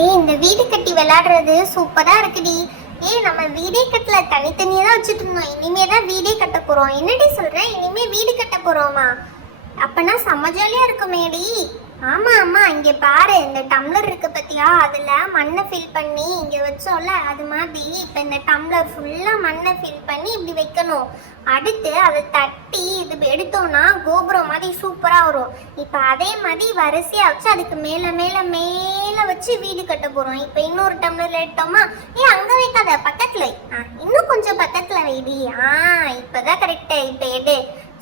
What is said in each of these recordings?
இந்த வீடு கட்டி விளையாடுறது சூப்பரா இருக்குடி. நம்ம வீடே கட்டல, தனித்தனியா தான் வச்சுட்டு இருந்தோம். இனிமே தான் வீடே கட்ட போறோம். என்னடி சொல்ற? இனிமே வீடு கட்ட போறோமா? அப்பனா செம்ம ஜாலியா இருக்குமேடி. ஆமா ஆமா, இங்க பாரு, இந்த டம்ளர் இருக்கு பத்தியா, அதுல மண்ணை ஃபில் பண்ணி இங்க வச்சோம்ல, அது மாதிரி இப்ப இந்த டம்ளர் ஃபுல்லா மண்ணை ஃபில் பண்ணி இப்படி வைக்கணும். அடுத்து அதை தட்டி இது எடுத்தோம்னா கோபுரம் மாதிரி சூப்பரா வரும். இப்ப அதே மாதிரி வரிசையா வச்சு அதுக்கு மேல மேல மேல வச்சு வீடு கட்ட போறோம். இப்ப இன்னொரு டம்ளர்ல எடுத்தோமா, அங்க வைக்காத, பக்கத்துல இன்னும் கொஞ்சம் பக்கத்துல வைடி. இப்பதான் கரெக்ட். இப்ப எடு,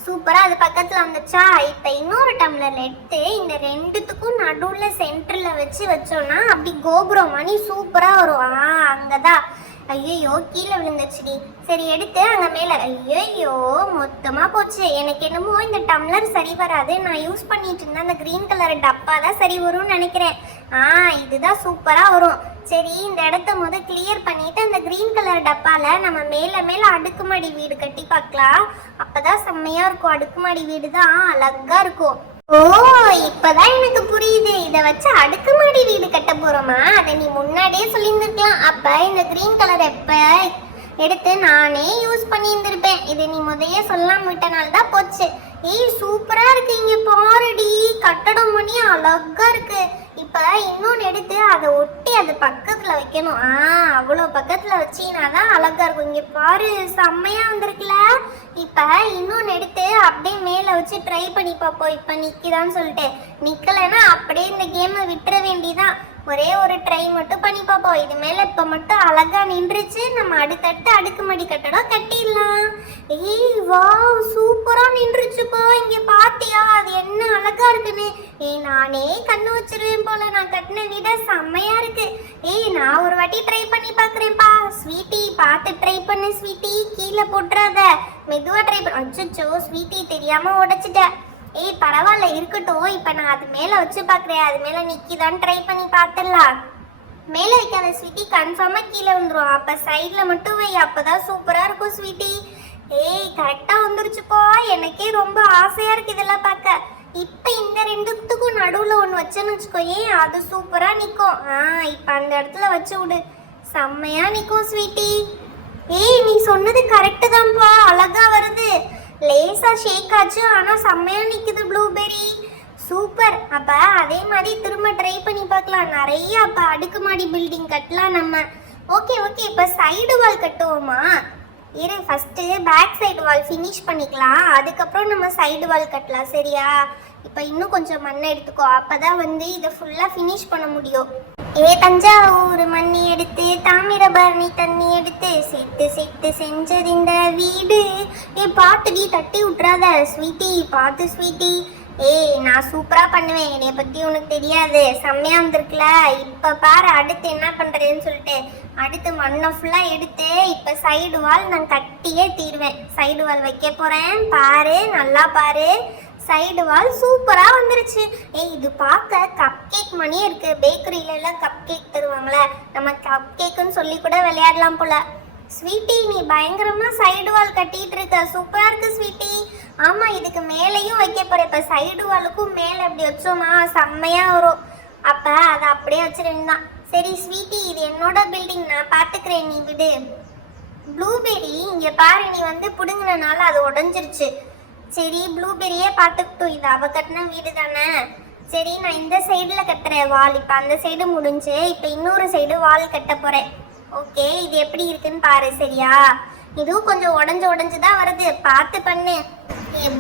சூப்பரா அது பக்கத்துல வந்துச்சா. இப்ப இன்னொரு டம்ளர்ல எடுத்து இந்த ரெண்டுத்துக்கும் நடுவுல சென்டர்ல வச்சு வச்சோம்னா அப்படி கோபுரம் மணி சூப்பரா வரும். அங்கதான். ஐயோ, கீழே விழுந்துச்சுடி. சரி, எடுத்து அங்க மேல. ஐயோ, மொத்தமா போச்சு. எனக்கு என்னமோ இந்த டம்ளர் சரி வராது. நான் யூஸ் பண்ணிட்டு இருந்தேன் அந்த கிரீன் கலர் டப்பா தான் சரி வரும்னு நினைக்கிறேன். இதுதான் சூப்பரா வரும். சரி, இந்த இடத்த கிளியர் பண்ணிட்டு அந்த கிரீன் கலர் டப்பால நம்ம மேல மேல அடுக்குமாடி வீடு கட்டி பார்க்கலாம். அப்பதான் செம்மையா இருக்கும். அடுக்குமாடி வீடு தான் அழகா இருக்கும். ஓ, இப்பதான் எனக்கு புரியுது. இத வச்சு அடுக்குமாடி வீடு கட்ட போறோமா? அதை நீ முன்னாடியே சொல்லியிருந்திருக்கலாம். அப்ப இந்த கிரீன் கலர் எப்ப எடுத்து நானே யூஸ் பண்ணி இருந்திருப்பேன். இது நீ முதைய சொல்லாம விட்டனால தான் போச்சு. சூப்பரா இருக்கு. இங்க பாருடி, கட்டடம் பண்ணி அழகா இருக்கு. இப்ப இன்னொன்னு எடுத்து அதை ஒட்டி அது பக்கத்துல வைக்கணும். அவ்வளோ பக்கத்துல வச்சீனாதான் அழகா இருக்கும். இங்க பாரு, செம்மையா வந்திருக்குல. இப்ப இன்னொன்னு எடுத்து அப்படியே மேல வச்சு ட்ரை பண்ணி பார்ப்போம். இப்ப நிக்குதான்னு சொல்லிட்டு, நிக்கலைன்னா அப்படியே இந்த கேமை விட்டுற வேண்டிதான். ஒரே ஒரு ட்ரை மட்டும் பண்ணி பார்ப்போம். இது மேல இப்ப மட்டும் அழகா நின்றுச்சு. நம்ம அடுத்தடுத்து அடுக்குமாடி கட்டடம் கட்டிடலாம். வாவ், சூப்பரா நின்றுச்சுப்பா. இங்க பாத்தியா அது என்ன அழகா இருக்குன்னு? நானே கண்ணு வச்சிருவேன் போல. நான் கட்டின வீட செம்மையா இருக்கு. நான் ஒரு வாட்டி ட்ரை பண்ணி பாக்குறேன்ப்பா. ஸ்வீட்டி, பார்த்து ட்ரை பண்ணு ஸ்வீட்டி, கீழே போட்டுறாத, மெதுவா ட்ரை பண்ண. அச்சோ ஸ்வீட்டி, தெரியாம உடைச்சிட்ட. பரவாயில்ல, இருக்கட்டும். இப்ப நான் அது மேல வச்சு பாக்குறேன். அது மேல நிக்கிதான் ட்ரை பண்ணி பாத்துடலாம். மேல வைக்காத ஸ்வீட்டி, கன்ஃபார்மா கீழே வந்துரும். அப்ப சைட்ல மட்டும் வை, அப்பதான் சூப்பரா இருக்கும் ஸ்வீட்டி. கரெக்டா வந்துருச்சுப்பா. எனக்கே ரொம்ப ஆசையா இருக்கு இதெல்லாம் பார்க்க. இப்ப இந்த ரெண்டுத்துக்கும் நடுவுல ஒண்ணு வச்சேன்னு வச்சுக்கோ, அது சூப்பரா நிக்கும். இப்ப அந்த இடத்துல வச்சு விடு, செம்மையா நிக்கும் ஸ்வீட்டி. நீ சொன்னது கரெக்டு தான்ப்பா, அழகா வருது. லேசா ஷேக் ஆச்சு, ஆனா செம்மையா நிக்குது ப்ளூபெர்ரி. சூப்பர். அப்ப அதே மாதிரி திரும்ப ட்ரை பண்ணி பார்க்கலாம். நிறைய அப்ப அடுக்குமாடி பில்டிங் கட்டலாம் நம்ம. ஓகே, இப்ப சைடு வால் கட்டுவோமா? First back side wall finish பண்ணிக்கலாம். அதுக்கப்புறம் நம்ம சைடு வால் கட்டலாம், சரியா? இப்ப இன்னும் கொஞ்சம் மண்ணை எடுத்துக்கோ, அப்பதான் இதை ஃபுல்லா ஃபினிஷ் பண்ண முடியும். தஞ்சாவூர் மண்ணி எடுத்து தாமிரபரணி தண்ணி எடுத்து செட்டு செட்டு செஞ்சது இந்த வீடு. பாத்துடி, தட்டி விட்டுறாத ஸ்வீட்டி, பார்த்து ஸ்வீட்டி. நான் சூப்பரா பண்ணுவேன். என்னைய பத்தி உனக்கு தெரியாது, செம்மையா வந்திருக்குல. இப்ப பாரு அடுத்து என்ன பண்றதுன்னு சொல்லிட்டு. அடுத்து மண்ணை ஃபுல்லா எடுத்து இப்ப சைடு வால் நான் கட்டியே தீருவேன். சைடு வால் வைக்க போறேன், பாரு, நல்லா பாரு. சைடு வால் சூப்பரா வந்துருச்சு. இது பார்க்க கப் கேக் மணியே இருக்கு. பேக்கரியில எல்லாம் கப் கேக் தருவாங்களே, நம்ம கப் கேக்குன்னு சொல்லி கூட விளையாடலாம் போல. ஸ்வீட்டி, நீ பயங்கரமா சைடு வால் கட்டிட்டு இருக்க, சூப்பரா இருக்கு ஸ்வீட்டி. ஆமா, இதுக்கு மேலையும் வைக்க போறேன். இப்ப சைடு வாலுக்கும் மேல இப்படி வச்சோமா செம்மையா வரும். அப்ப அதை அப்படியே வச்சிருந்தான். சரி ஸ்வீட்டி, இது என்னோட பில்டிங், நான் பாத்துக்கிறேன், நீ விடு. ப்ளூபெர்ரி, இங்க பாரு, நீ புடுங்கினால அது உடஞ்சிருச்சு. சரி, ப்ளூபெர்ரியே பார்த்துக்கிட்டோம். இது அவ கட்டின வீடு தானே. சரி, நான் இந்த சைடுல கட்டுறேன் வால். இப்ப அந்த சைடு முடிஞ்சு, இப்ப இன்னொரு சைடு வால் கட்ட போறேன். ஓகே, இது எப்படி இருக்குன்னு பாரு, சரியா? இதுவும் கொஞ்சம் உடஞ்சுதான் வருது, பார்த்து பண்ணு.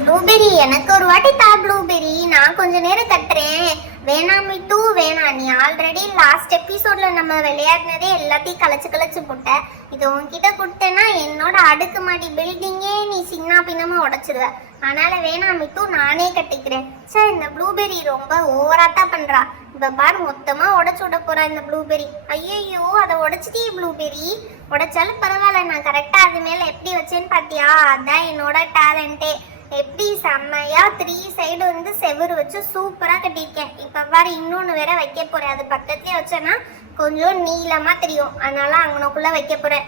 ப்ளூபெர்ரி, எனக்கு ஒரு வாட்டி தா ப்ளூபெர்ரி, நான் கொஞ்ச நேரம் கட்டுறேன். வேணாம் மிட்டு, வேணாம். நீ ஆல்ரெடி லாஸ்ட் எபிசோட்ல நம்ம விளையாடினதே எல்லாத்தையும் கலைச்சு போட்ட. இது உன்கிட்ட கொடுத்தேன்னா என்னோட அடுக்குமாடி பில்டிங்கே நீ சின்ன பின்னமா உடைச்சிருவ. அதனால வேணாம் மிட்டு, நானே கட்டிக்கிறேன். சார், இந்த ப்ளூபெர்ரி ரொம்ப ஓவராத்தான் பண்றா. இப்ப பாரு, மொத்தமா உடைச்சு விட போறா இந்த ப்ளூபெர்ரி. ஐயோ, அதை உடைச்சிட்டே ப்ளூபெர்ரி. உடைச்சாலும் பரவாயில்ல, நான் கரெக்டா அது மேல எப்படி வச்சேன்னு பாத்தியா? அதான் என்னோட டேலண்டே. எப்படி செம்மையா 3 சைடு செவுரு வச்சு சூப்பரா கட்டியிருக்கேன். இப்ப பாரு, இன்னொன்னு வேற வைக்க போறேன். அது பக்கத்துலயே வச்சேன்னா கொஞ்சம் நீளமா தெரியும், அதனால அங்கனக்குள்ள வைக்க போறேன்.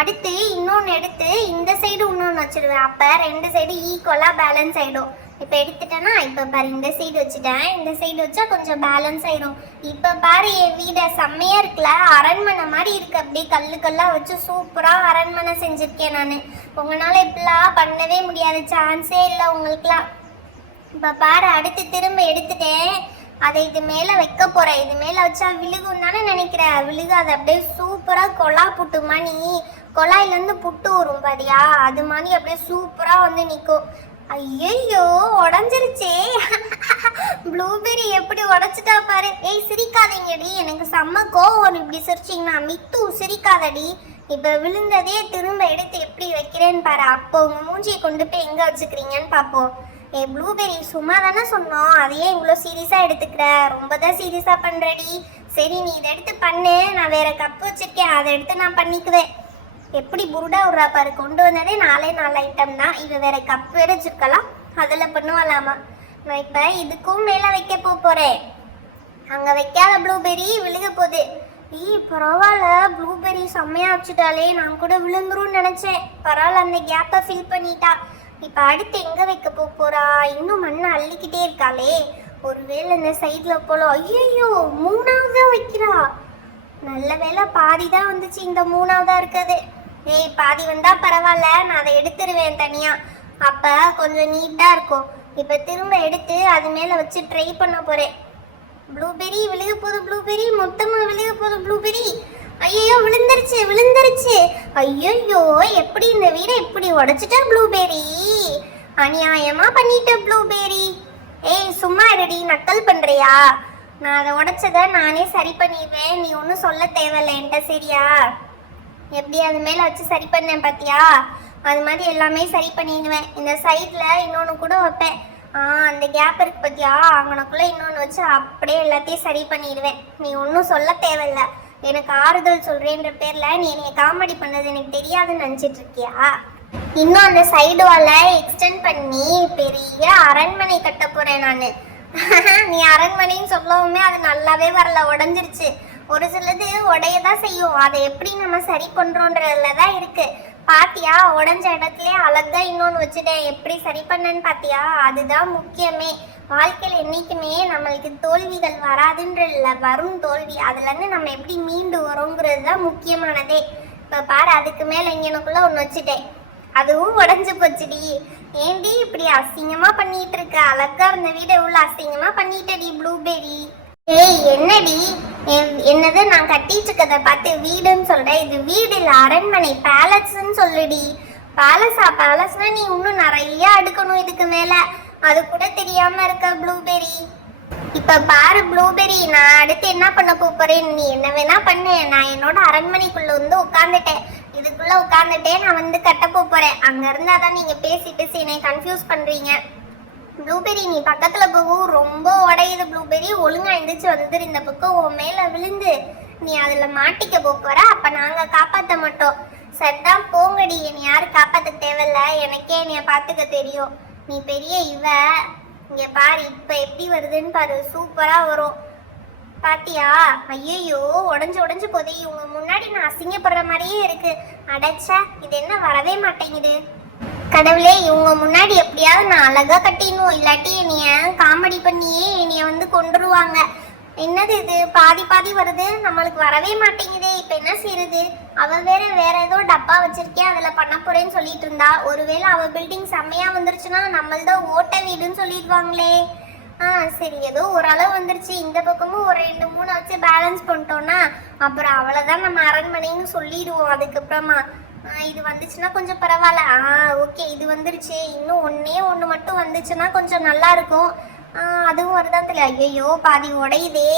அடுத்து இன்னொன்னு எடுத்து இந்த சைடு இன்னொன்னு வச்சிடுவேன். அப்ப 2 சைடு ஈக்குவலா பேலன்ஸ் ஆயிடும். இப்போ எடுத்துட்டேன்னா இப்போ பாரு இந்த சைடு வச்சுட்டேன், இந்த சைடு வச்சா கொஞ்சம் பேலன்ஸ் ஆயிரும். இப்போ பாரு என் வீடை செம்மையா இருக்குல்ல, அரண்மனை மாதிரி இருக்கு. அப்படியே கல்லு கல்லா வச்சு சூப்பரா அரண்மனை செஞ்சிருக்கேன் நான். உங்களால இப்படிலாம் பண்ணவே முடியாது, சான்ஸே இல்லை உங்களுக்குலாம். இப்போ பாரு அடுத்து திரும்ப எடுத்துட்டேன், அதை இது மேலே வைக்க போறேன். இது மேலே வச்சா விழுகும் தானே நினைக்கிறேன், விழுகாது. அப்படியே சூப்பராக கொலா புட்டு மணி, கொலாயிலேருந்து புட்டு வரும் பாரியா, அது மாதிரி அப்படியே சூப்பராக வந்து நிற்கும். ஐயோ உடஞ்சிருச்சே ப்ளூபெர்ரி எப்படி உடச்சிட்டா பாரு. ஏய் சிரிக்காதீங்கடி, எனக்கு செம்ம கோவம் இப்படி சிரிச்சிங்கன்னா. மித்து சிரிக்காதடி. இப்போ விழுந்ததே திரும்ப எடுத்து எப்படி வைக்கிறேன்னு பாரு. அப்போ உங்க மூஞ்சியை கொண்டு போய் எங்கே வச்சுக்கிறீங்கன்னு பார்ப்போம். ஏ ப்ளூபெர்ரி சும்மா தானே சொன்னோம், அதையே இவ்வளோ சீரியஸாக எடுத்துக்கிற, ரொம்ப தான் சீரியஸாக பண்ணுறடி. சரி நீ இதை எடுத்து பண்ணு, நான் வேற கப்பு வச்சிருக்கேன், அதை எடுத்து நான் பண்ணிக்குவேன். எப்படி புருடா விட்றா பாரு, கொண்டு வந்ததே 4 ஐட்டம் தான், இது வேற கப் வேற வச்சிருக்கலாம், அதில் பண்ணுவலாமா. நான் இப்போ இதுக்கும் மேலே வைக்க போகிறேன். அங்கே வைக்காத ப்ளூபெர்ரி விழுக போகுது. பரவாயில்ல, ப்ளூபெர்ரி செம்மையாக வச்சுட்டாலே, நான் கூட விழுந்துரும்னு நினச்சேன். பரவாயில்ல, அந்த கேப்பை ஃபில் பண்ணிட்டா. இப்போ அடுத்து எங்கே வைக்க போகிறா, இன்னும் மண்ணை அள்ளிக்கிட்டே இருக்காளே. ஒருவேளை இந்த சைடில் போல. ஐயோ 3ஆவதா வைக்கிறா. நல்ல வேலை பாதி தான் வந்துச்சு, இந்த 3ஆவதா இருக்குது. ஏய் பாதி வந்தா பரவாயில்ல, நான் அதை எடுத்துருவேன் தனியா, அப்ப கொஞ்சம் நீட்டா இருக்கும். இப்ப திரும்ப எடுத்து அது மேல வச்சு ட்ரை பண்ண போறேன். ப்ளூபெர்ரி விழுக போகுது, ப்ளூபெர்ரி மொத்தமா விழுக போகுது. ப்ளூபெர்ரி ஐயோ விழுந்துருச்சு விழுந்துருச்சு. ஐயோ எப்படி இந்த வீடை எப்படி உடைச்சிட்டா ப்ளூபெர்ரி, அநியாயமா பண்ணிட்ட ப்ளூபெர்ரி. ஏய் சும்மா இருடி, நக்கல் பண்றியா? நான் அதை உடைச்சதை நானே சரி பண்ணிடுவேன், நீ ஒன்றும் சொல்ல தேவையில்லை என்கிட்ட, சரியா? எப்படி அது மேலே வச்சு சரி பண்ணேன் பார்த்தியா, அது மாதிரி எல்லாமே சரி பண்ணிடுவேன். இந்த சைடில் இன்னொன்று கூட வைப்பேன், அந்த கேப் இருக்கு பார்த்தியா, அங்கனக்குள்ளே இன்னொன்று வச்சு அப்படியே எல்லாத்தையும் சரி பண்ணிடுவேன். நீ ஒன்றும் சொல்ல தேவையில்லை, எனக்கு ஆறுதல் சொல்கிறேன்ற பேரில் நீ என்னை காமெடி பண்ணது எனக்கு தெரியாதுன்னு நினச்சிட்டு இருக்கியா? இன்னும் அந்த சைடு வாலை எக்ஸ்டெண்ட் பண்ணி பெரிய அரண்மனை கட்ட போகிறேன் நான். நீ அரண்மனைன்னு சொல்லவுமே அது நல்லாவே வரல, உடஞ்சிருச்சு. ஒரு சிலது உடையதான் செய்யும், அதை எப்படி நம்ம சரி பண்றோன்றதுல தான் இருக்கு. பாத்தியா, உடஞ்ச இடத்துல அழகா இன்னொன்று வச்சுட்டேன், எப்படி சரி பண்ணேன்னு பாத்தியா? அதுதான் முக்கியமே. வாழ்க்கையில் என்னைக்குமே நம்மளுக்கு தோல்விகள் வராதுன்றதில்ல, வரும் தோல்வி, அதுல இருந்து நம்ம எப்படி மீண்டு வரோங்கிறது தான் முக்கியமானதே. இப்ப பாரு அதுக்கு மேல இங்கனுக்குள்ள ஒன்று வச்சுட்டேன், அதுவும் உடஞ்சு போச்சுடி. ஏண்டி இப்படி அசிங்கமா பண்ணிட்டு இருக்க? அழகா இருந்த வீடை உள்ள அசிங்கமா பண்ணிட்டடி ப்ளூபெர்ரி. ஏய் என்னடி, என்னது நான் கட்டிட்டு இருக்கதை பார்த்து வீடுன்னு சொல்றேன்? இது வீடு இல்லை, அரண்மனை, பேலஸ்ன்னு சொல்லுடி. பேலஸா? பேலஸ்னா நீ இன்னும் நிறைய அடுக்கணும் இதுக்கு மேல, அது கூட தெரியாம இருக்க ப்ளூபெர்ரி. இப்ப பாரு ப்ளூபெர்ரி, நான் அடுத்து என்ன பண்ண போறேன், நீ என்ன வேணா பண்ணு. நான் என்னோட அரண்மனைக்குள்ள வந்து உட்காந்துட்டேன், இதுக்குள்ள உட்காந்துட்டே நான் வந்து கட்ட போறேன். அங்க இருந்தாதான் நீங்க பேசி பேசி என்னை கன்ஃபியூஸ் பண்றீங்க. ப்ளூபெர்ரி நீ பக்கத்துல போகும், ரொம்ப உடையுது ப்ளூபெர்ரி, ஒழுங்கா எழுந்திரிச்சு வந்துரு. இந்த பக்கம் உன் மேல விழுந்து நீ அதுல மாட்டிக்க போற, அப்ப நாங்க காப்பாத்த மாட்டோம். சரிதான் போங்கடி, என்னை யாரும் காப்பாத்த தேவையில்ல, எனக்கே என்னைய பாத்துக்க தெரியும். நீ பெரிய இவ. இங்க பாரு இப்ப எப்படி வருதுன்னு பாரு, சூப்பரா வரும் பாத்தியா? ஐயோ உடஞ்சு உடஞ்சு போதே, இவங்க முன்னாடி நான் அசிங்கப்படுற மாதிரியே இருக்கு. அடைச்சா இது என்ன வரவே மாட்டேங்குது. கடவுளே, இவங்க முன்னாடி எப்படியாவது நான் அழகா கட்டிடணும், இல்லாட்டி என்னைய காமெடி பண்ணியே என்னைய வந்து கொண்டுருவாங்க. என்னது இது பாதி பாதி வருது, நம்மளுக்கு வரவே மாட்டேங்குதே. இப்ப என்ன செய்யறது? அவ வேற ஏதோ டப்பா வச்சிருக்கேன் அதுல பண்ண போறேன்னு சொல்லிட்டு இருந்தா, ஒருவேளை அவ பில்டிங் செம்மையா வந்துருச்சுன்னா நம்மள்தான் ஓட்ட வீடுன்னு சொல்லிடுவாங்களே. சரி ஏதோ ஓரளவு வந்துருச்சு. இந்த பக்கமும் ஒரு 2-3 வச்சு பேலன்ஸ் பண்ணிட்டோம்னா அப்புறம் அவ்வளவுதான், நம்ம அரண்மனைன்னு சொல்லிடுவோம். அதுக்கப்புறமா இது வந்துச்சுன்னா கொஞ்சம் பரவாயில்ல. ஓகே இது வந்துருச்சு, இன்னும் ஒன்று மட்டும் வந்துச்சுன்னா கொஞ்சம் நல்லா இருக்கும். அதுவும் வருதான் தெரியல. ஐயோ பாதி உடையுதே,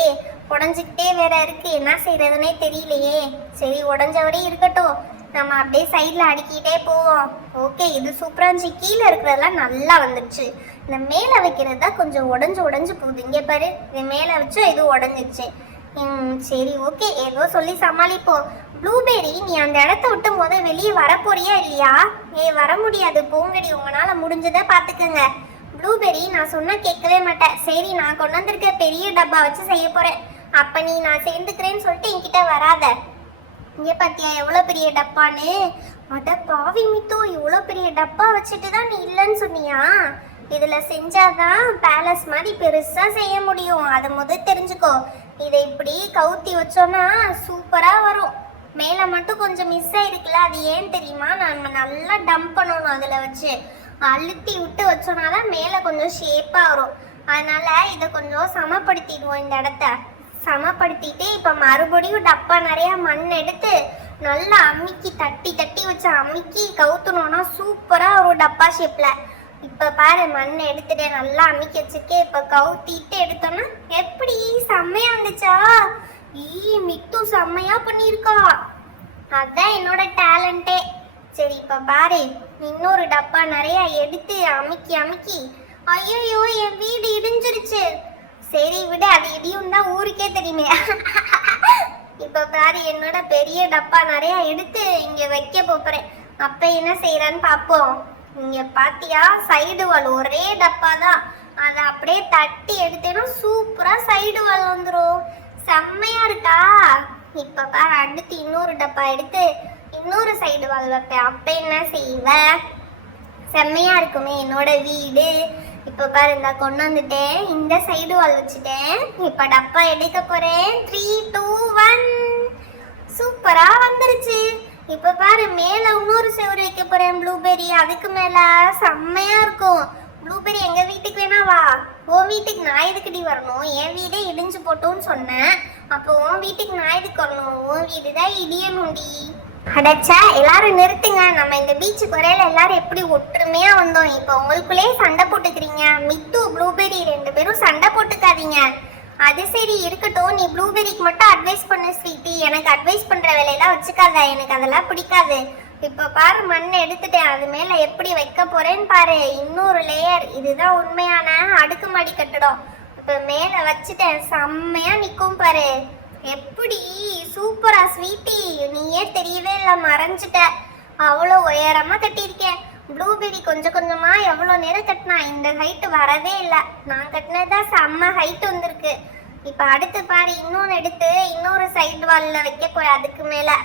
உடஞ்சிக்கிட்டே வேற இருக்கு, என்ன செய்யறதுன்னே தெரியலையே. சரி உடஞ்சவரே இருக்கட்டும், நம்ம அப்படியே சைடில் அடுக்கிட்டே போவோம். ஓகே இது சூப்பராக இருந்துச்சு, கீழே இருக்கிறதெல்லாம் நல்லா வந்துடுச்சு. இந்த மேலே வைக்கிறது தான் கொஞ்சம் உடஞ்சு போகுது. இங்கே பாரு, இது மேலே வச்சு இது உடஞ்சிச்சு. சரி ஓகே ஏதோ சொல்லி சமாளிப்போம். ப்ளூபெர்ரி நீ அந்த இடத்த விட்டு வெளியே வரப்போறியா இல்லையா? வர முடியாது, போங்கடி, உங்களால முடிஞ்சதை பார்த்துக்கங்க. ப்ளூபெர்ரி நான் சொன்னா கேட்கவே மாட்டேன். சரி நான் கொண்டு வந்திருக்க பெரிய டப்பா வச்சு செய்ய போறேன், அப்ப நீ நான் சேர்ந்துக்கிறேன்னு சொல்லிட்டு என்கிட்ட வராத. இங்கே பார்த்தியா எவ்வளோ பெரிய டப்பான்னு? அட பாவி மித்து, இவ்வளோ பெரிய டப்பா வச்சுட்டு தான் நீ இல்லைன்னு சொன்னியா? இதுல செஞ்சாதான் பேலஸ் மாதிரி பெருசா செய்ய முடியும். அதை தெரிஞ்சுக்கோ. இதை இப்படி கவுத்தி வச்சோன்னா சூப்பரா வரும். மேல மட்டும் கொஞ்சம் மிஸ் ஆயிருக்குல்ல, அது ஏன் தெரியுமா? நம்ம நல்லா டம்ப் பண்ணணும். அதுல வச்சு அழுத்தி விட்டு வச்சோம்னாதான் மேல கொஞ்சம் ஷேப்பா வரும். அதனால இதை கொஞ்சம் சமப்படுத்திடுவோம். இந்த இடத்த சமப்படுத்திட்டு இப்ப மறுபடியும் டப்பா நிறைய மண் எடுத்து நல்லா அமுக்கி தட்டி தட்டி வச்சு அமுக்கி கவுத்தணும்னா சூப்பரா ஒரு டப்பா ஷேப்ல. இப்ப பாரு, மண் எடுத்துட்டு நல்லா அமுக்கி வச்சிருக்கேன். இப்ப கவுத்திட்டு எடுத்தோம்னா எப்படி செம்மையா இருந்துச்சா? மித்து செம்மையா பண்ணிருக்கா. அதான் என்னோட டேலண்டே. சரி, இப்ப பாரு, இன்னொரு டப்பா நிறைய எடுத்து அமுக்கி அமுக்கி. ஐயோ, என் வீடு இடிஞ்சிருச்சு. சரி விடு, அது இடியும் தான் ஊருக்கே தெரியுமே. இப்ப பாரு, என்னோட பெரிய டப்பா நிறைய எடுத்து இங்க வைக்க போறேன். அப்ப என்ன செய்யறான்னு பாப்போம். இங்க பாத்தியா, சைடு வால் ஒரே டப்பா தான். அதை அப்படியே தட்டி எடுத்தேன்னா சூப்பரா சைடு வால் வந்துடும். செம்மையா இருக்கா? இப்ப பாரு, அடுத்து இன்னொரு டப்பா எடுத்து இன்னொரு சைடு வால் வைப்பேன். அப்ப என்ன செய்வ? செம்மையா இருக்குமே என்னோட வீடு. இப்ப பாரு, இந்த கொண்டு வந்துட்டேன். இந்த சைடு வால் வச்சுட்டேன். இப்ப டப்பா எடுக்க போறேன். 3, 2, 1. சூப்பரா வந்துருச்சு. இப்ப பாரு, மேல இன்னொரு செவரு வைக்க போறேன். ப்ளூபெர்ரி அதுக்கு மேல செம்மையா இருக்கும். ப்ளூபெர்ரி எங்க வீட்டுக்கு வேணா வா. உன் வீட்டுக்கு நான் எதுக்குடி வரணும்? என் வீடே இடிஞ்சு போட்டோன்னு சொன்னேன். அப்போ உன் வீட்டுக்கு நான் எதுக்கு வரணும்? உன் வீடு தான் இடியணும்டி. அடச்சா, எல்லாரும் நிறுத்துங்க. நம்ம இந்த பீச்சுக்கு வரையில எல்லாரும் எப்படி ஒற்றுமையா வந்தோம். இப்போ உங்களுக்குள்ளேயே சண்டை போட்டுக்கிறீங்க. மித்து ப்ளூபெர்ரி 2 பேரும் சண்டை போட்டுக்காதீங்க. அது சரி இருக்கட்டும். நீ ப்ளூபெர்ரிக்கு மட்டும் அட்வைஸ் பண்ணு ஸ்வீட்டி. எனக்கு அட்வைஸ் பண்ற வேலையெல்லாம் வச்சுக்காத. எனக்கு அதெல்லாம் பிடிக்காது. இப்ப பாரு, மண் எடுத்துட்டேன். அது மேல எப்படி வைக்க போறேன்னு பாரு. இன்னொரு லேயர். இதுதான் உண்மையான அடுக்குமாடி கட்டடம். இப்ப மேல வச்சுட்டேன். செம்மையா நிக்கும் பாரு. எப்படி சூப்பரா ஸ்வீட்டி. நீயே தெரியவே இல்லை, மறைஞ்சிட்ட. அவ்வளோ உயரமா கட்டியிருக்கேன். ப்ளூபெர்ரி கொஞ்சம் கொஞ்சமா எவ்வளோ நேரம் கட்டினா இந்த ஹைட் வரவே இல்லை. நான் கட்டினதான் செம்ம ஹைட் வந்திருக்கு. இப்போ அடுத்து பாரு, இன்னொன்று எடுத்து இன்னொரு சைடு வாலில் வைக்க போய் அதுக்கு மேலே.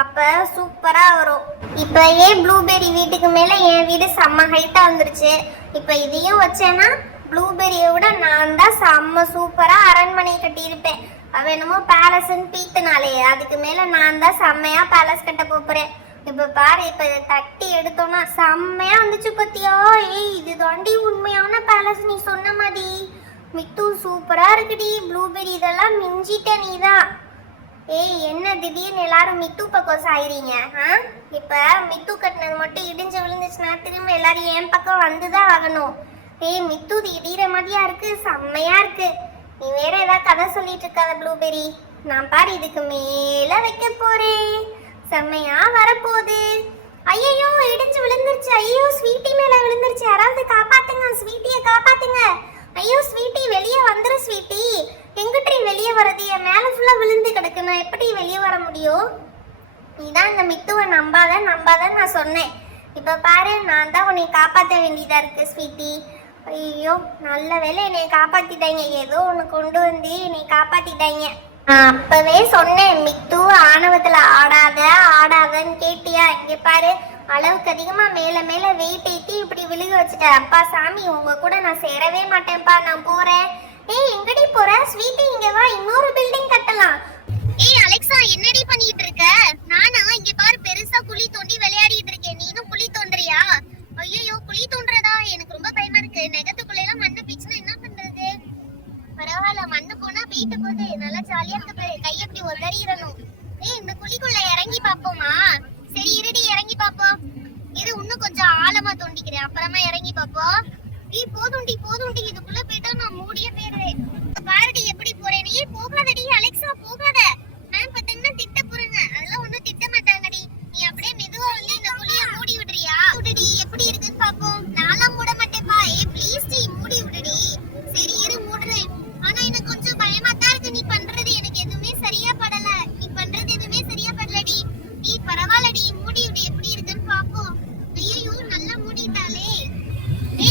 அப்போ சூப்பராக வரும். இப்போ ஏன் ப்ளூபெர்ரி வீட்டுக்கு மேலே என் வீடு செம்ம ஹைட்டாக வந்துருச்சு. இப்போ இதையும் வச்சேன்னா ப்ளூபெர்ரியை விட நான் தான் செம்ம சூப்பராக அரண்மனை கட்டியிருப்பேன். அவ என்னமோ பேலஸ்ன்னு பீத்துனாலே, அதுக்கு மேல நான் தான் செம்மையா பேலஸ் கட்ட போறேன். இப்ப பாரு, இப்ப இதை தட்டி எடுத்தோம்னா செம்மையா வந்துச்சு பத்தியா? இது தாண்டி உண்மையான பேலஸ் நீ சொன்ன மாதிரி. மித்து சூப்பரா இருக்குடி. ப்ளூபெர்ரி இதெல்லாம் மிஞ்சிட்ட நீதான். என்ன திடீர்னு எல்லாரும் மித்து பக்கம் சாயிறீங்க? இப்ப மித்து கட்டினது மட்டும் இடிஞ்சு விழுந்துச்சுன்னா திரும்ப எல்லாரும் என் பக்கம் வந்துதான் ஆகணும். மித்து இடிகிற மாதிரியா இருக்கு, செம்மையா இருக்கு. நீ வேற ஏதாவது கதை சொல்லிட்டு இருக்காத ப்ளூபெர்ரி. நான் பாரு, இதுக்கு மேல வைக்க போறேன். செம்மையா வரப்போகுது. ஐயோ, இடிஞ்சு விழுந்துருச்சு. ஐயோ, ஸ்வீட்டி மேல விழுந்துருச்சு. யாராவது காப்பாத்துங்க, ஸ்வீட்டியை காப்பாத்துங்க. ஐயோ ஸ்வீட்டி, வெளியே வந்துரு ஸ்வீட்டி. எங்கிட்ட வெளியே வர்றது? என் மேல ஃபுல்லா விழுந்து கிடக்கு. நான் எப்படி வெளியே வர முடியும்? நீதான் இந்த மித்துவை நம்பாதன்னு நான் சொன்னேன். இப்ப பாரு, நான் தான் உன்னை காப்பாற்ற வேண்டியதா இருக்கு ஸ்வீட்டி. ஐயோ, நல்ல வேலை என்னை காப்பாத்திட்டாங்க. ஏதோ ஒன்று கொண்டு வந்து என்னை காப்பாத்திட்டாங்க. நான் அப்பவே சொன்னேன், மித்து ஆணவத்துல ஆடாதன்னு கேட்டியா? இங்க பாரு, அளவுக்கு அதிகமா மேல மேல வெயிட் ஏத்தி இப்படி விழுக வச்சுட்டேன். அப்பா சாமி, உங்க கூட நான் சேரவே மாட்டேன்ப்பா. நான் போறேன். எங்கடி போற ஸ்வீட்டி? இங்க வா, இன்னொரு பில்டிங் கட்டலாம். அலெக்சா, என்னடி பண்ணிட்டு இருக்க? நானா இங்க பாரு, பெருசா குழி தோண்டி விளையாடிட்டு இருக்கேன். நீனும் குழி தோண்டுறியா? ஐயோ, குழி தோன்றதா? எனக்கு ரொம்ப பயமா இருக்கு. நெகத்துக்குள்ள எல்லாம் மண்ணு பீச்சுனா என்ன பண்றது? பரவாயில்ல, மண்ணு போனா போயிட்டு போகுது. நல்லா ஜாலியா இருக்கு. கை எப்படி உதறிடணும். இந்த குழிக்குள்ள இறங்கி பாப்போமா? சரி இருடி, இறங்கி பாப்போம். இரு, இன்னும் கொஞ்சம் ஆழமா தோண்டிக்கிறேன், அப்புறமா இறங்கி பாப்போம். போதுண்டி, இதுக்குள்ள போயிட்டா நான் மூடியே போயிடுவேன். பாருடி எப்படி போறேன். போகாதடி அலெக்சா, போகாத. மேம் பாத்தீங்கன்னா திட்ட போறேங்க. அதெல்லாம் ஒண்ணும் திட்ட மாட்டாங்கடி. நீ அப்படியே மெதுவா வந்து இந்த குழிய மூடி விடுறியா? விடுடி, எப்படி இருக்குன்னு பாப்போம். நான்லாம் மூட மாட்டேப்பா. ப்ளீஸ் டி, மூடி விடுடி. சரி இரு, மூடுறேன். ஆனா எனக்கு கொஞ்சம் பயமா தான் இருக்கு. நீ பண்றது எனக்கு எதுவுமே சரியா படல. நீ பரவாயில்லடி, மூடி விடு. எப்படி இருக்குன்னு பாப்போம். ஐயோ, நல்லா மூடிட்டாளே.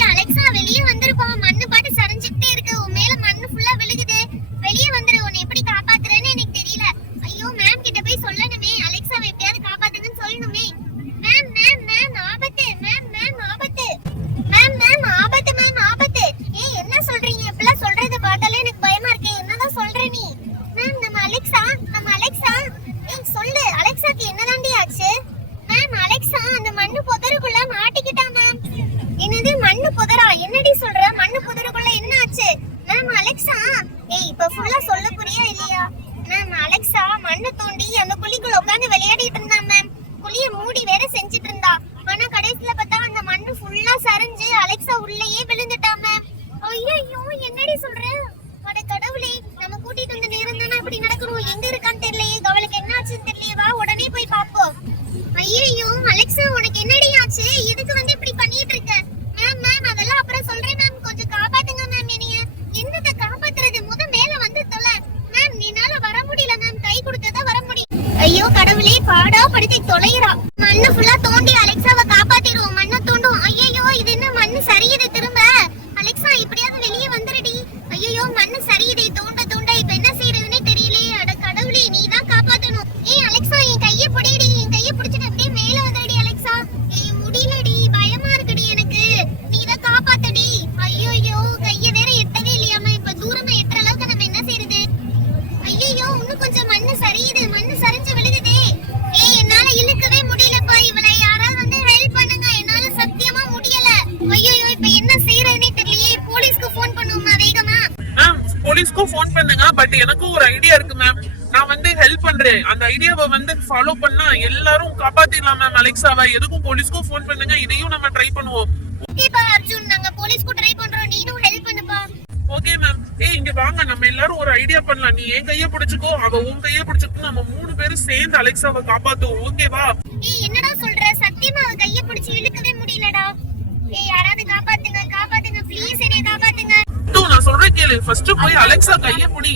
அலெக்சா, வெளியே வந்துருப்பா. மண்ணு பாட்டு சரிஞ்சுக்கிட்டே இருக்கு. உன் மேல மண்ணு ஃபுல்லா விழுகுது. வெளியே வந்துரு. உன்னை எப்படி காப்பாத்துறேன்னு எனக்கு ஒருத்தி தொலைகிறா. மண்ணு ஃபுல்லா தோண்டி அலெக்சாவை காப்பாத்திடுவோம். மண்ணை தோண்டும். ஐயோ இது என்ன மண்ணு சரியுது திரும்ப. அலெக்சா இப்படியாவது வெளியே வந்துருடி. ஐயோ மண்ணு சரியுதே தோண்ட தோண்ட. இப்ப என்ன செய்யறதுன்னே தெரியலையே. அட கடவுளே நீ தான் காப்பாத்தணும். அலெக்சா என் கையை பிடிடி. என் கையை பிடிச்சிட்டு அப்படியே மேல வந்துடி அலெக்சா. முடியலடி பயமா இருக்குடி எனக்கு. நீ தான் காப்பாத்தடி. ஐயோ கையை வேற எட்டவே இல்லையாமா. இப்ப தூரமா எட்டுற அளவுக்கு நம்ம என்ன செய்யறது. ஐயோ இன்னும் கொஞ்சம் மண்ணு சரியுது. மண்ணு சரிஞ்சு விழுகுதே. என்னால இழுக்கவே முடியலப்பா. இவளை யாராவது வந்து ஹெல்ப் பண்ணுங்க. என்னால சத்தியமா முடியல. ஐயோ இப்ப என்ன செய்யறதுன்னே தெரியலையே. போலீஸ்க்கு ஃபோன் பண்ணுவோமா வேகமா? போலீஸ்க்கு ஃபோன் பண்ணுங்க. பட் எனக்கு ஒரு ஐடியா இருக்கு மேம். நான் வந்து ஹெல்ப் பண்றேன். அந்த ஐடியாவை வந்து ஃபாலோ பண்ணா எல்லாரும் காப்பாத்திடலாம் மேம் அலெக்சாவை. எதுக்கும் போலீஸ்க்கும் ஃபோன் பண்ணுங்க. இதையும் நம்ம ட்ரை பண்ணுவோம். ஓகேப்பா அர்ஜுன், நாங்க போலீஸ்க்கு ட்ரை பண்றோம். நீனும் ஹெல்ப் பண்ணுப்பா. Okay ma'am. இங்க வாங்க, நம்ம எல்லாரும் ஒரு ஐடியா பண்ணலாம். நீ என் கைய பிடிச்சுக்கோ, அவ உன் கைய பிடிச்சுக்கோ. நம்ம 3 பேரும் சேர்ந்து அலெக்சாவை காப்பாத்துவோம். ஓகேவா? என்னடா சொல்ற? சத்தியமா அவ கைய பிடிச்சு இழுக்கவே முடியலடா. யாராவது காப்பாத்துங்க காப்பாத்துங்க ப்ளீஸ். என்னைய காப்பாத்துங்க. நான் சொல்றேன் கேளு. ஃபர்ஸ்ட் போய் அலெக்சா கைய பிடி.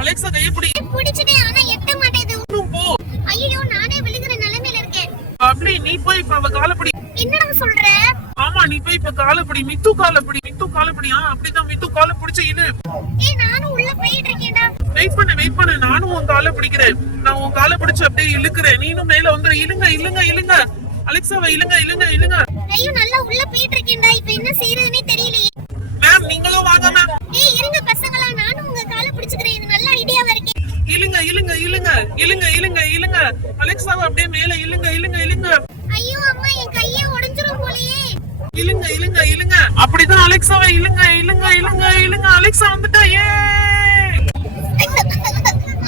அலெக்சா கைய பிடி. பிடிச்சிட்டேன் ஆனா எட்ட மாட்டேது. போ. ஐயோ நானே விழுகுற நிலைமையில இருக்கேன். அப்படி நீ போய் இப்ப அவ கால பிடி. என்னடா சொல்ற? ஆமா நீ போய் இப்ப கால பிடி. மித்து கால பிடி. மித்து கால பிடி. அப்படிதான் மித்து கால பிடிச்சு இழு. நானும் உள்ள போயிட்டு இருக்கேன்டா. வெயிட் பண்ணு. நானும் உன் கால பிடிக்கிறேன். நான் உன் கால பிடிச்சு அப்படியே இழுக்கிறேன். நீனும் மேல வந்து இழுங்க. அலெக்சாவை இழுங்க. ஐயோ நல்லா உள்ள போயிட்டு இருக்கேன்டா. இப்ப என்ன செய்யறதுன்னே தெரியலையே. மேம் நீங்களும் வாங்க மேம். இருங்க பசங்களா, நானும் உங்க கால பிடிச்சுக்கிறேன். இது நல்ல ஐடியாவா இருக்கு. இழுங்க. அலெக்சாவை அப்படியே மேல இழுங்க. ஐயோ அம்மா என் கையே உடைஞ்சிரும் போலயே. இழுங்க. அப்படிதான் அலெக்சாவை இழுங்க. அலெக்சா வந்துட்டா. ஏ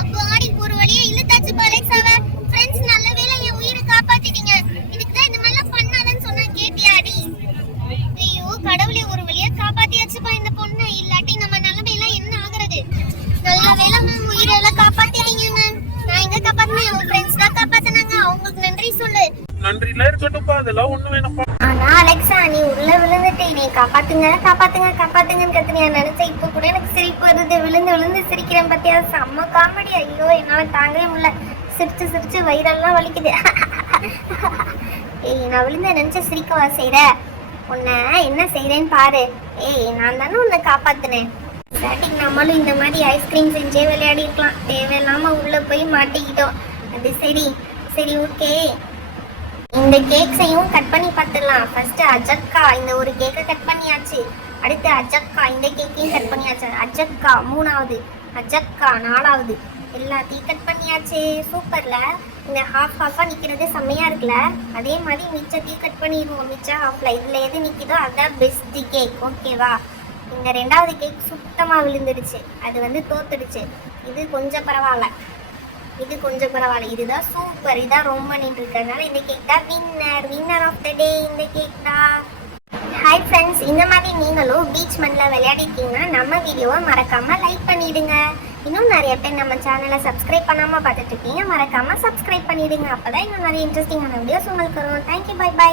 அப்போ ஆடி ஒரு வழியா இழுத்தாச்சு அலெக்சாவை. ஃப்ரெண்ட்ஸ் நல்ல வேளை என் உயிரை காப்பாத்திட்டீங்க. இதுக்கு தான் இந்த மாதிரிலாம் பண்ணாதன்னு சொன்னா கேட்டியாடி? ஐயோ கடவுளே ஒரு வழியா காப்பாத்தியாச்சுப்பா இந்த பொண்ணு. இல்லாட்டி நம்ம நிலைமையெல்லாம் என்ன ஆகுறது? நல்ல வேளை மேம் உயிரெல்லாம் காப்பாத்திட்டீங்க மேம். நான் எங்க காப்பாத்தினேன்? உன் ஃப்ரெண்ட்ஸ் தான் காப்பாத்தினாங்க. அவங்களுக்கு நன்றி சொல்லு. நன்றிலாம் இருக்கட்டும்ப்பா, அதெல்லாம் ஒண்ணு வேணாம்ப்பா. ஆனா அலெக்சா நீ உள்ள விழுந்துட்டே. நீ காப்பாத்துங்கன்னு கத்துனியா நினைச்ச. இப்ப கூட எனக்கு சிரிப்பு வருது. விழுந்து சிரிக்கிறேன் பத்தியா? செம்ம காமெடி. ஐயோ என்னால தாங்கவே முடியல. சிரிச்சு வயிறெல்லாம் வலிக்குது. நான் விழுந்த நினைச்ச சிரிக்கவா செய்யற? உன்னை என்ன செய்யறேன்னு பாரு. நான் தானே உன்னை காப்பாத்தினேன். ஸ்டார்டிங் நம்மளும் இந்த மாதிரி ஐஸ்கிரீம் செஞ்சே விளையாடி இருக்கலாம். தேவையில்லாம உள்ள போய் மாட்டிக்கிட்டோம். அது சரி ஓகே. இந்த கேக்ஸையும் கட் பண்ணி பார்த்துடலாம். ஃபர்ஸ்ட் அஜக்கா இந்த ஒரு கேக்கை கட் பண்ணியாச்சு. அடுத்து அஜக்கா இந்த கேக்கையும் கட் பண்ணியாச்சு. அஜக்கா 3வது, அஜக்கா 4வது. எல்லாத்தையும் கட் பண்ணியாச்சு. சூப்பர்ல. இந்த ஹாஃபா நிக்கிறது செம்மையா இருக்குல்ல. அதே மாதிரி மிச்சத்தையும் கட் பண்ணிடுவோம். மிச்சம் ஹாஃப்ல இதுல எது நிக்குதோ அதான் பெஸ்ட் கேக். ஓகேவா? இந்த 2வது கேக் சுத்தமா விழுந்துடுச்சு. அது வந்து தோத்துடுச்சு. இது கொஞ்சம் பரவாயில்ல. இதுதான் சூப்பர். இதான் ரொம்ப நின்று இருக்கிறதுனால இந்த கேக் தான் வின்னர் ஆஃப் த டே. இந்த கேக் தான். ஹாய் ஃப்ரெண்ட்ஸ், இந்த மாதிரி நீங்களும் பீச் மண்ணில் விளையாடிருக்கீங்கன்னா நம்ம வீடியோவை மறக்காம லைக் பண்ணிடுங்க. இன்னும் நிறைய பேர் நம்ம சேனலை சப்ஸ்கிரைப் பண்ணாமல் பார்த்துட்டு இருக்கீங்க. மறக்காம சப்ஸ்கிரைப் பண்ணிடுங்க. அப்போதான் இன்னும் நிறைய இன்ட்ரெஸ்டிங்கான வீடியோஸ் உங்களுக்கு வரும். Thank you, by.